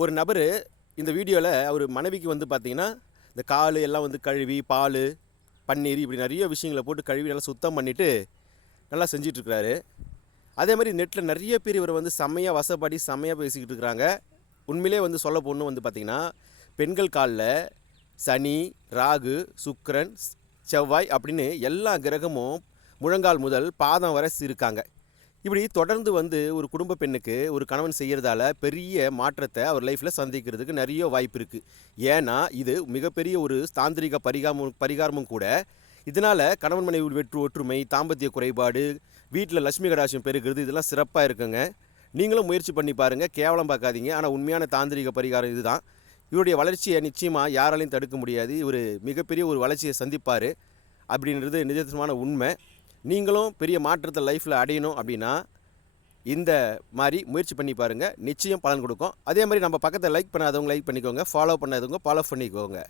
ஒரு நபர் இந்த வீடியோவில் அவர் மனைவிக்கு வந்து பார்த்தீங்கன்னா இந்த கால் எல்லாம் வந்து கழுவி பால் பன்னீர் இப்படி நிறைய விஷயங்களை போட்டு கழுவி நல்லா சுத்தம் பண்ணிவிட்டு நல்லா செஞ்சிட்ருக்கிறாரு. அதே மாதிரி நெட்டில் நிறைய பேர் இவர் வந்து செம்மையாக வசப்படி செம்மையாக பேசிக்கிட்டு இருக்கிறாங்க. உண்மையிலே வந்து சொல்ல போகணும் வந்து பார்த்திங்கன்னா பெண்கள் காலில் சனி, ராகு, சுக்கிரன், செவ்வாய் அப்படின்னு எல்லா கிரகமும் முழங்கால் முதல் பாதம் வரை இருக்காங்க. இப்படி தொடர்ந்து வந்து ஒரு குடும்ப பெண்ணுக்கு ஒரு கணவன் செய்கிறதால பெரிய மாற்றத்தை அவர் லைஃப்பில் சந்திக்கிறதுக்கு நிறைய வாய்ப்பு இருக்குது. ஏன்னா இது மிகப்பெரிய ஒரு தாந்திரிக பரிகாரமும் கூட. இதனால் கணவன் மனைவி ஒற்றுமை, தாம்பத்திய குறைபாடு, வீட்டில் லட்சுமி கடாட்சியம் பெருகிறது, இதெல்லாம் சிறப்பாக இருக்குங்க. நீங்களும் முயற்சி பண்ணி பாருங்கள், கேவலம் பார்க்காதீங்க. ஆனால் உண்மையான தாந்திரிக பரிகாரம் இதுதான். இவருடைய வளர்ச்சியை நிச்சயமாக யாராலையும் தடுக்க முடியாது. இவர் மிகப்பெரிய ஒரு வளர்ச்சியை சந்திப்பார் அப்படின்றது நிஜமான உண்மை. நீங்களும் பெரிய மாற்றத்தை லைஃப்பில் அடையணும் அப்படின்னா இந்த மாதிரி முயற்சி பண்ணி பாருங்கள், நிச்சயம் பலன் கொடுக்கும். அதே மாதிரி நம்ம பக்கத்தை லைக் பண்ணாதவங்க லைக் பண்ணிக்கோங்க, ஃபாலோ பண்ணாதவங்க ஃபாலோ பண்ணிக்கோங்க.